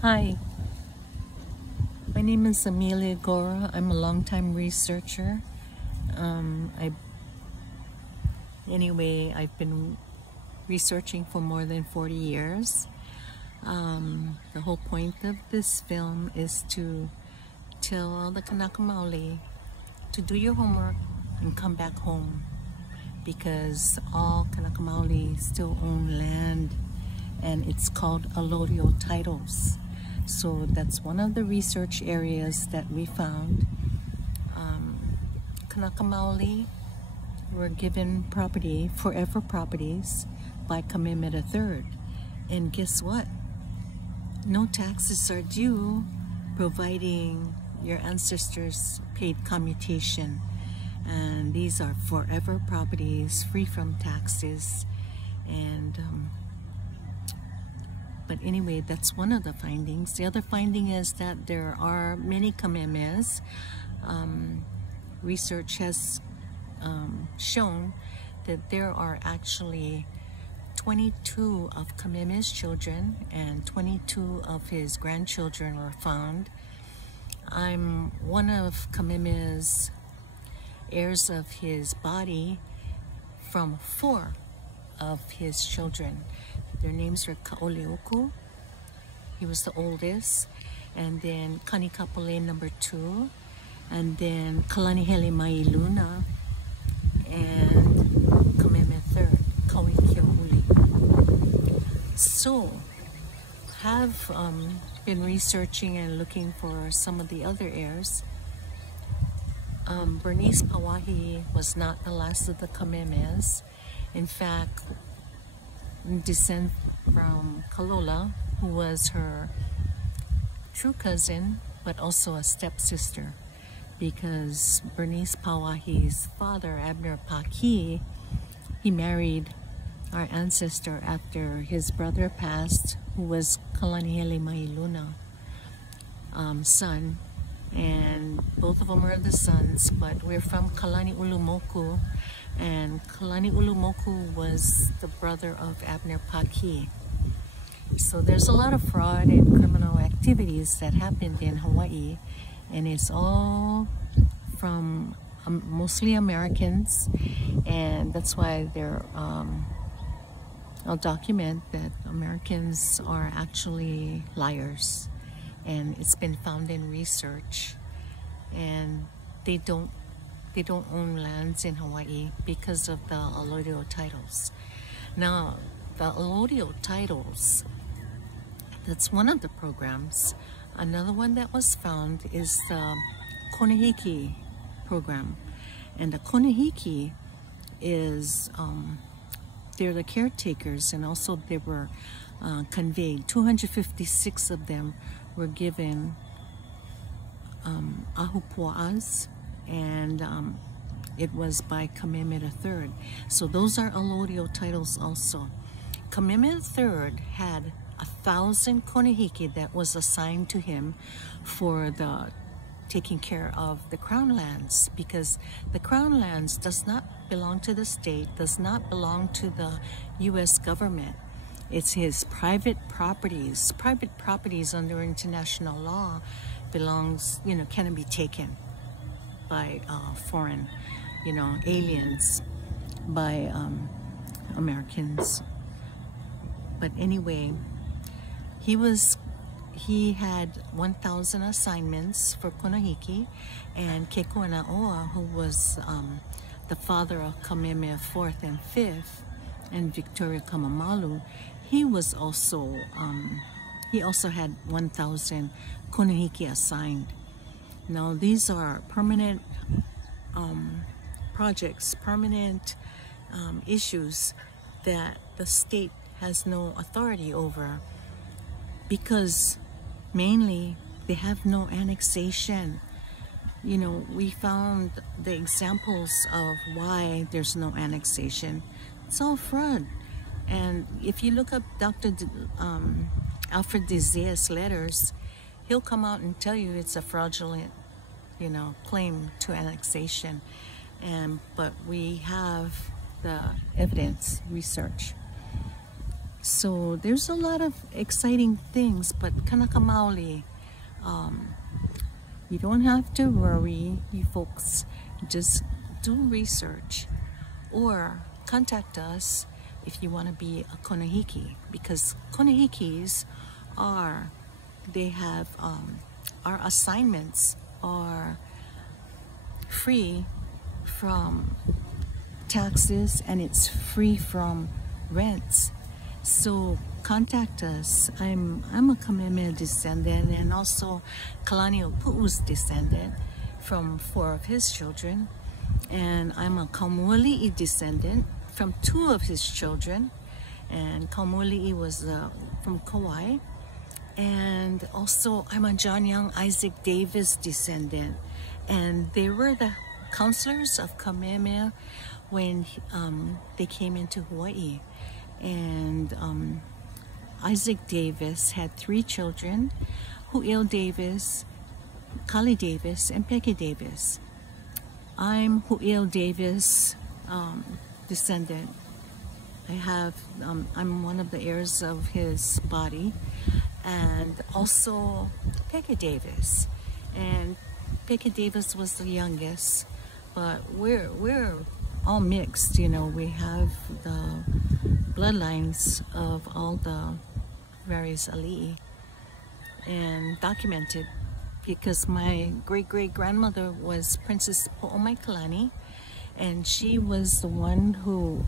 Hi, my name is Amelia Gora. I'm a longtime researcher. Um, I, I've been researching for more than 40 years. The whole point of this film is to tell all the Kanaka Maoli to do your homework and come back home, because all Kanaka Maoli still own land, and it's called allodial titles. So that's one of the research areas that we found. Kanaka Maoli were given property, forever properties, by Kamehameha III. And guess what? No taxes are due, providing your ancestors paid commutation. And these are forever properties, free from taxes. And but anyway, that's one of the findings. The other finding is that there are many Kamehamehas. Research has shown that there are actually 22 of Kamehameha's children, and 22 of his grandchildren were found. I'm one of Kamehameha's heirs of his body from 4 of his children. Their names were Kaolioku, he was the oldest, and then Kanaka Maoli number 2, and then Kalanihele Mailuna, and Kamehameha III, Kauikeauli. So, have been researching and looking for some of the other heirs. Bernice Pawahi was not the last of the Kamehamehas. In fact, descent from Kalola, who was her true cousin, but also a stepsister, because Bernice Pawahi's father, Abner Paki, he married our ancestor after his brother passed, who was Kalanihele Mailuna son, and both of them were the sons, but we're from Kalani Ulumoku, and Kalani Ulumoku was the brother of Abner Paki. So there's a lot of fraud and criminal activities that happened in Hawaii, and it's all from mostly Americans, and that's why I'll document that Americans are actually liars, and it's been found in research, and they don't own lands in Hawaii because of the allodial titles. Now, the allodial titles, that's one of the programs. Another one that was found is the Konehiki program. And the Konehiki is, they're the caretakers, and also they were conveyed. 256 of them were given ahupua'as, and it was by Kamehameha III. So those are allodial titles also. Kamehameha III had 1,000 konehiki that was assigned to him for the taking care of the crown lands, because the crown lands does not belong to the state, does not belong to the U.S. government. It's his private properties. Private properties under international law belongs, cannot be taken by foreign, aliens, by Americans. But anyway, he had 1,000 assignments for Konehiki, and Kekoanaoa, who was the father of Kamehameha IV and V, and Victoria Kamamalu, he also had 1,000 Konehiki assigned. Now these are permanent projects, permanent issues that the state has no authority over, because mainly they have no annexation. We found the examples of why there's no annexation. It's all fraud. And if you look up Dr. Alfred de Zea's letters, he'll come out and tell you it's a fraudulent, claim to annexation. But we have the evidence, research. So there's a lot of exciting things, but Kanaka Maoli, you don't have to worry, you folks. Just do research or contact us if you want to be a konahiki, because konahikis are, they have, our assignments are free from taxes and it's free from rents. So contact us. I'm a Kamehameha descendant and also Kalani Opu'u's descendant from 4 of his children, and I'm a Kaumuali'i descendant from 2 of his children, and Kaumuali'i was from Kauai, and also I'm a John Young Isaac Davis descendant, and they were the counselors of Kamehameha when they came into Hawaii. And Isaac Davis had 3 children, Hu'il Davis, Kali Davis, and Peggy Davis. I'm Hu'il Davis descendant. I have, I'm one of the heirs of his body, and also Peggy Davis. And Peggy Davis was the youngest, but we're all mixed, you know. We have the bloodlines of all the various ali'i and documented, because my great-great-grandmother was Princess Po'omaikalani, and she was the one who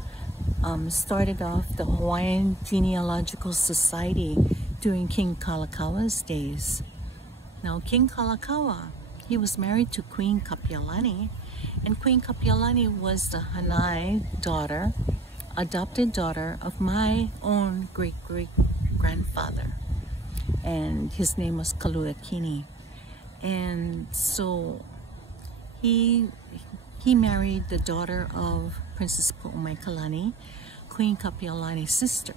started off the Hawaiian Genealogical Society during King Kalakaua's days. Now, King Kalakaua, he was married to Queen Kapiolani, and Queen Kapiolani was the Hanai daughter, adopted daughter of my own great-great-grandfather, and his name was Kaluakini. And so he married the daughter of Princess Po'omaikalani, Queen Kapiolani's sister.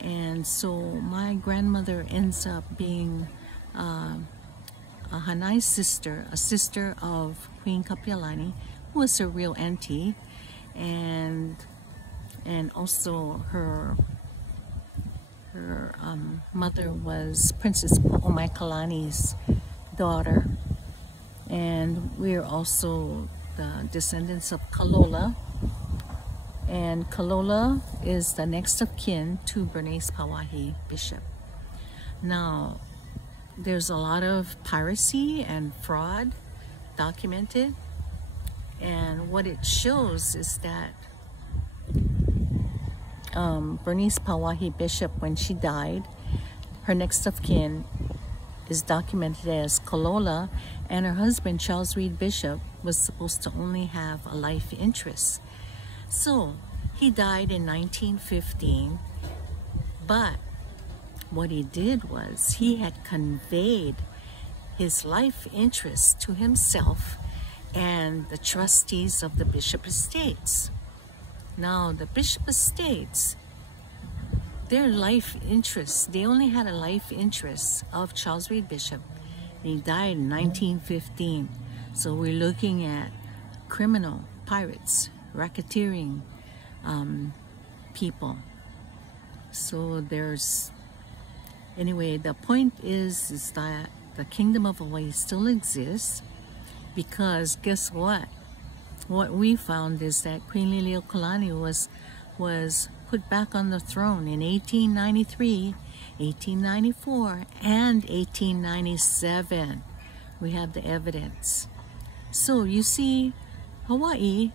And so my grandmother ends up being a Hanai sister, a sister of Queen Kapiolani, who was her real auntie, and also her mother was Princess Po'omaikalani's daughter. And we're also the descendants of Kalola, and Kalola is the next of kin to Bernays Pawahi Bishop. Now, there's a lot of piracy and fraud documented, and what it shows is that Bernays Pawahi Bishop, when she died, her next of kin is documented as Kalola, and her husband, Charles Reed Bishop, was supposed to only have a life interest. So he died in 1915, but what he did was he had conveyed his life interest to himself and the trustees of the Bishop Estates. Now, the Bishop Estates, their life interests, they only had a life interest of Charles Reed Bishop, and he died in 1915. So we're looking at criminal, pirates, racketeering people. So there's, anyway, the point is that the Kingdom of Hawaii still exists, because guess what? What we found is that Queen Liliuokalani was put back on the throne in 1893, 1894, and 1897. We have the evidence. So you see, Hawaii,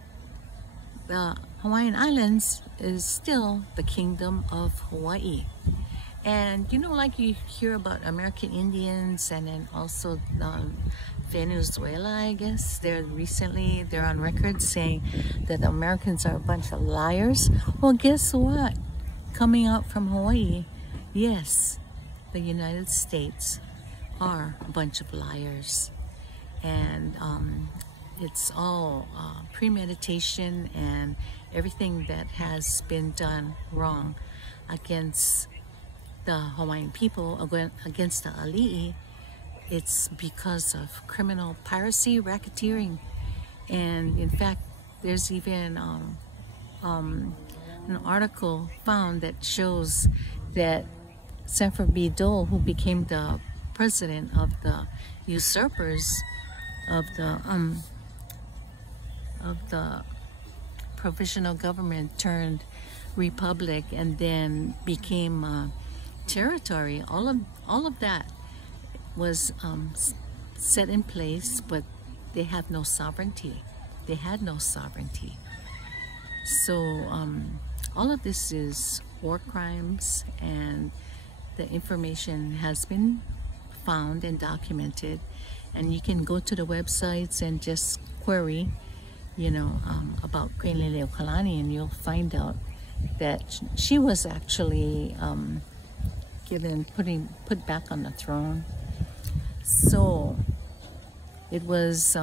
the Hawaiian Islands, is still the Kingdom of Hawaii. And you know, like you hear about American Indians, and then also Venezuela, I guess, they're on record saying that the Americans are a bunch of liars. Well, guess what? Coming out from Hawaii, yes, the United States are a bunch of liars. And it's all premeditation and everything that has been done wrong against the Hawaiian people, against the ali'i. It's because of criminal piracy, racketeering, and in fact, there's even an article found that shows that Sanford B. Dole, who became the president of the usurpers of the provisional government turned republic and then became territory. All of that was set in place, but they have no sovereignty. They had no sovereignty. So all of this is war crimes, and the information has been found and documented, and you can go to the websites and just query, you know, about Queen Leleokalani, and you'll find out that she was actually put back on the throne. So it was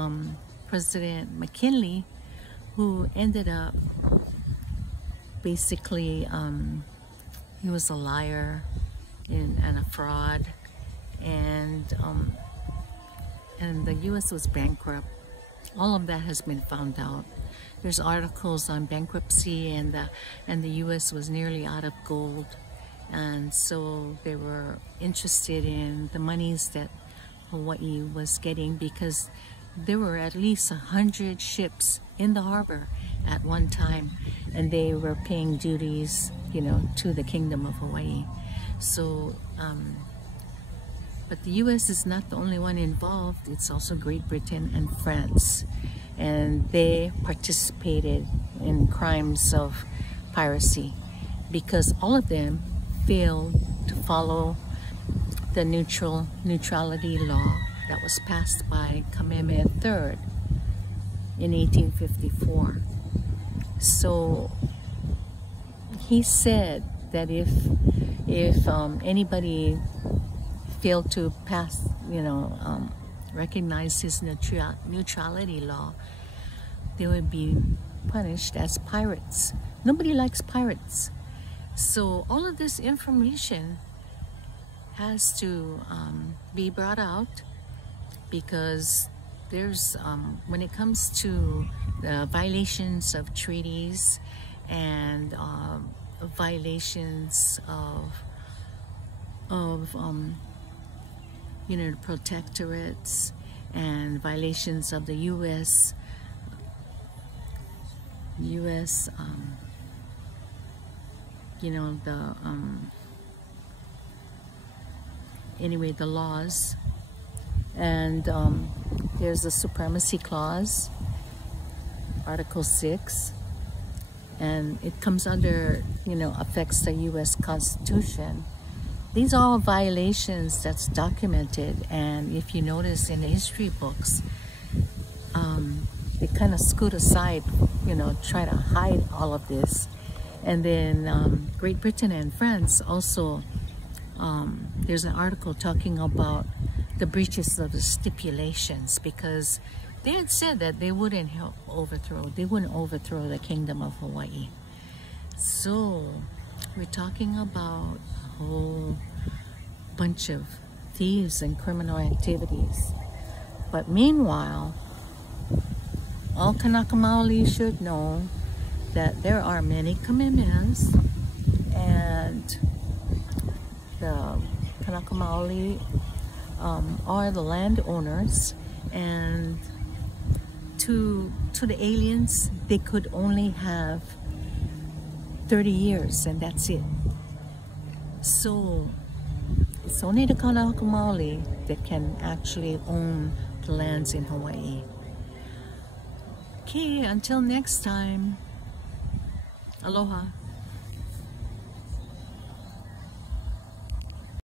President McKinley who ended up basically, he was a liar and a fraud, and the U.S. was bankrupt. All of that has been found out. There's articles on bankruptcy, and the U.S. was nearly out of gold, and so they were interested in the monies that Hawaii was getting, because there were at least 100 ships in the harbor at one time, and they were paying duties, you know, to the Kingdom of Hawaii. So but the U.S. is not the only one involved. It's also Great Britain and France, and they participated in crimes of piracy because all of them failed to follow the neutrality law that was passed by Kamehameha III in 1854. So he said that if anybody failed to pass, you know, recognize his neutrality law, they would be punished as pirates. Nobody likes pirates. So all of this information has to be brought out, because there's when it comes to the violations of treaties and violations of you know, protectorates, and violations of the U.S. you know, the anyway, the laws, and there's the Supremacy Clause, Article 6, and it comes under, you know, affects the U.S. Constitution. These are all violations that's documented, and if you notice in the history books, they kind of scoot aside, you know, try to hide all of this. And then Great Britain and France also, there's an article talking about the breaches of the stipulations, because they had said that they wouldn't overthrow the Kingdom of Hawaii. So we're talking about a whole bunch of thieves and criminal activities. But meanwhile, all Kanaka Maoli should know that there are many Kamehas, and the Kanaka Maoli are the landowners, and to the aliens, they could only have 30 years, and that's it. So it's only the Kanaka Maoli that can actually own the lands in Hawaii. Okay, until next time, aloha.